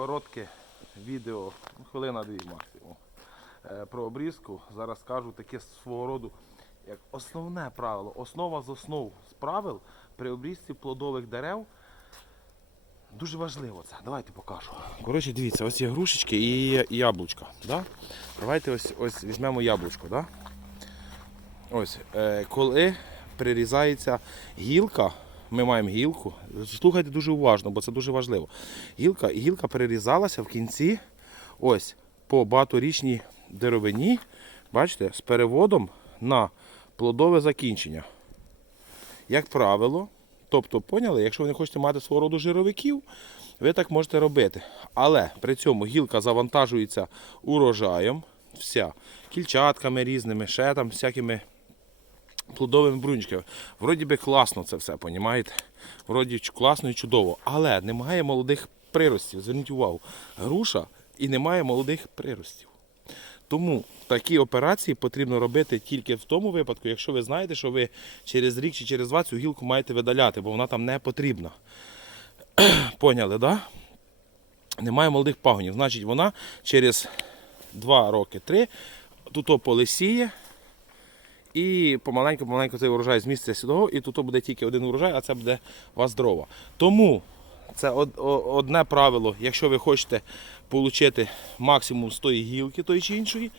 коротке відео, хвилина дві максимум, е, про обрізку. Зараз скажу таке свого роду, як основне правило, основа з основ з правил при обрізці плодових дерев. Дуже важливо це. Давайте покажу. Коротше, дивіться, ось є грушечки і яблучка. Да? Давайте ось, ось візьмемо яблучко. Да? Ось, е, коли прирізається гілка, ми маємо гілку. Слухайте дуже уважно, бо це дуже важливо. Гілка, гілка перерізалася в кінці ось по багаторічній деревині, бачите, з переводом на плодове закінчення. Як правило, тобто, поняли, якщо ви не хочете мати свого роду жировиків, ви так можете робити. Але при цьому гілка завантажується урожаєм, вся, кільчатками різними, ще там всякими плодовими брунчиками. Вроді би класно це все, понімаєте? Вроді класно і чудово. Але немає молодих приростів. Зверніть увагу, груша і немає молодих приростів. Тому такі операції потрібно робити тільки в тому випадку, якщо ви знаєте, що ви через рік чи через два цю гілку маєте видаляти, бо вона там не потрібна. Поняли, так? Да? Немає молодих пагонів. Значить, вона через 2 роки, 3 тут полисіє, і помаленьку-помаленьку цей урожай зміститься сюди, і тут буде тільки один урожай, а це буде у вас дрова. Тому це од- одне правило, якщо ви хочете отримати максимум з тої гілки тої чи іншої,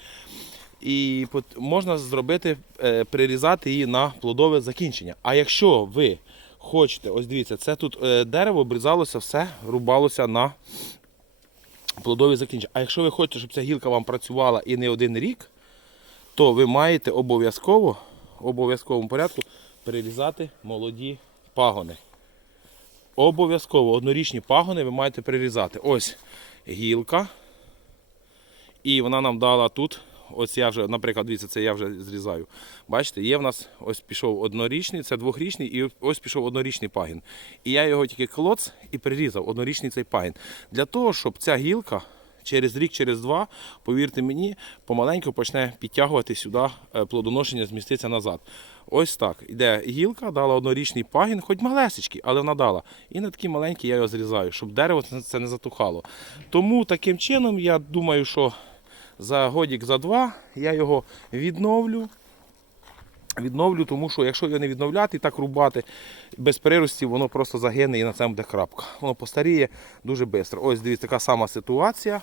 і можна зробити, е, прирізати її на плодове закінчення. А якщо ви хочете, ось дивіться, це тут е, дерево обрізалося, все рубалося на плодові закінчення. А якщо ви хочете, щоб ця гілка вам працювала і не один рік, то ви маєте обов'язково обов'язковому порядку перерізати молоді пагони. Обов'язково однорічні пагони ви маєте перерізати. Ось гілка. І вона нам дала тут. Ось я вже, наприклад, дивіться, це я вже зрізаю. Бачите, є в нас ось пішов однорічний, це двохрічний, і ось пішов однорічний пагін. І я його тільки клоц і прирізав, однорічний цей пагін. Для того, щоб ця гілка через рік, через два, повірте мені, помаленьку почне підтягувати сюди е, плодоношення, зміститься назад. Ось так. Іде гілка, дала однорічний пагін, хоч малесечкий, але вона дала. І на такі маленькі я його зрізаю, щоб дерево це- не затухало. Тому таким чином, я думаю, що за годік, за два я його відновлю. Відновлю, тому що якщо його не відновляти і так рубати без приростів, воно просто загине і на цьому буде крапка. Воно постаріє дуже швидко. Ось дивіться, така сама ситуація.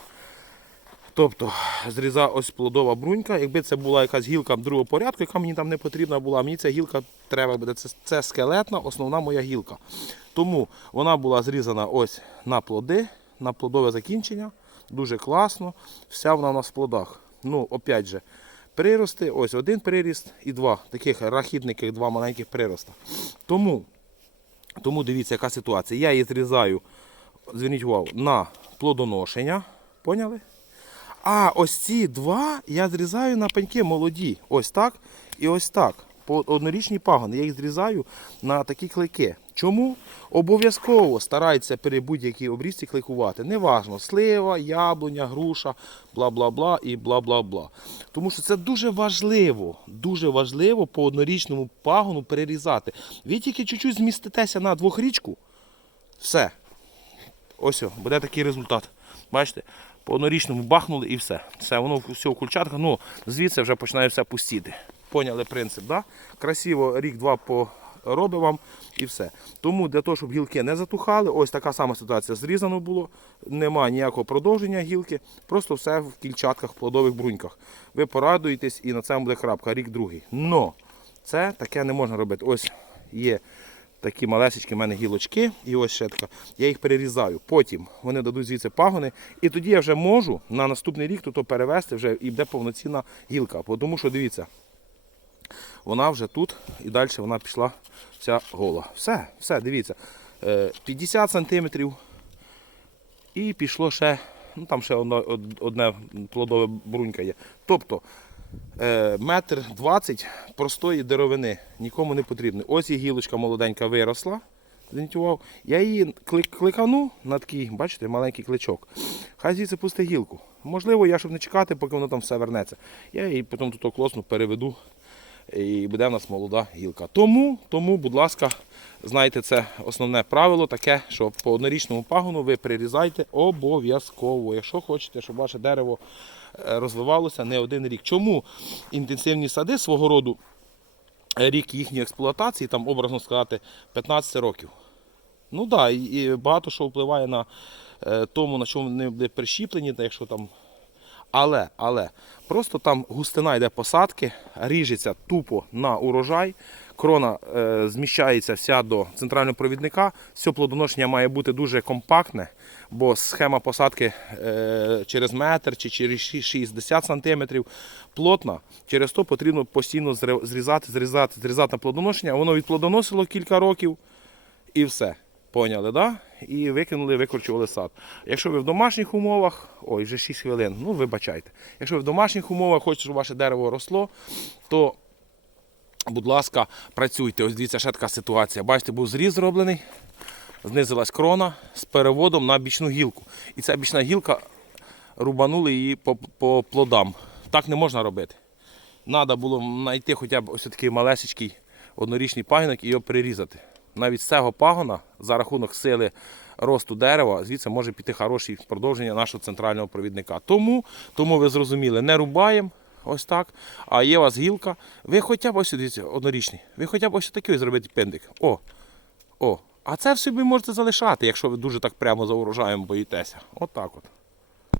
Тобто зріза ось плодова брунька. Якби це була якась гілка другого порядку, яка мені там не потрібна була, мені ця гілка треба буде. Це, це скелетна, основна моя гілка. Тому вона була зрізана ось на плоди, на плодове закінчення. Дуже класно. Вся вона у нас в плодах. Ну, опять же, прирости, ось один приріст і два таких рахітників, два маленьких прироста. Тому, тому дивіться, яка ситуація. Я її зрізаю, зверніть увагу, на плодоношення. Поняли? А ось ці два я зрізаю на пеньки молоді. Ось так і ось так. По однорічні пагони. Я їх зрізаю на такі клейки. Чому? Обов'язково стараються при будь-якій обрізці клейкувати. Неважно, слива, яблуня, груша, бла-бла-бла і бла-бла-бла. Тому що це дуже важливо, дуже важливо по однорічному пагону перерізати. Ви тільки чуть-чуть зміститеся на двохрічку, все. Ось буде такий результат. Бачите? По однорічному бахнули і все. Все, воно все в кульчатках, ну звідси вже починає все пустіти. Поняли принцип, да? Красиво рік-два поробив вам і все. Тому для того, щоб гілки не затухали, ось така сама ситуація зрізано було, немає ніякого продовження гілки, просто все в кільчатках, плодових бруньках. Ви порадуєтесь і на цьому буде крапка, рік другий. Но це таке не можна робити. Ось є такі малесечкі в мене гілочки, і ось ще така. Я їх перерізаю. Потім вони дадуть звідси пагони. І тоді я вже можу на наступний рік тут перевести вже і буде повноцінна гілка. Тому що дивіться, вона вже тут і далі вона пішла вся гола. Все, все, дивіться. Е, 50 сантиметрів. І пішло ще, ну там ще одне, од- одне плодове брунька є. Тобто е, метр двадцять простої деревини нікому не потрібно. Ось і гілочка молоденька виросла. Я її кликану на такий, бачите, маленький кличок. Хай звідси пусти гілку. Можливо, я щоб не чекати, поки воно там все вернеться. Я її потім тут клосно переведу і буде в нас молода гілка. Тому, тому, будь ласка, знайте, це основне правило таке, що по однорічному пагону ви прирізайте обов'язково, якщо хочете, щоб ваше дерево е, розвивалося не один рік. Чому інтенсивні сади свого роду е, рік їхньої експлуатації, там образно сказати, 15 років. Ну так, да, і, багато що впливає на е, тому, на чому вони були прищіплені, якщо там. Але, але просто там густина йде посадки, ріжеться тупо на урожай, крона е, зміщається вся до центрального провідника. Все плодоношення має бути дуже компактне, бо схема посадки е, через метр чи через 60 сантиметрів плотна. Через то потрібно постійно зрізати, зрізати, зрізати плодоношення. Воно відплодоносило кілька років і все. Поняли, да? І викинули, викорчували сад. Якщо ви в домашніх умовах, ой, вже 6 хвилин, ну вибачайте. Якщо ви в домашніх умовах хочете, щоб ваше дерево росло, то, будь ласка, працюйте. Ось дивіться, ще така ситуація. Бачите, був зріз зроблений, знизилась крона з переводом на бічну гілку. І ця бічна гілка рубанули її по, по плодам. Так не можна робити. Треба було знайти хоча б ось такий малесечкий однорічний пагінок і його прирізати. Навіть з цього пагона, за рахунок сили росту дерева, звідси може піти хороше продовження нашого центрального провідника. Тому, тому ви зрозуміли, не рубаємо ось так, а є у вас гілка. Ви хоча б ось дивіться, однорічний, ви хоча б ось такий зробите пендик. О, о. А це в собі можете залишати, якщо ви дуже так прямо за урожаєм боїтеся. От так от.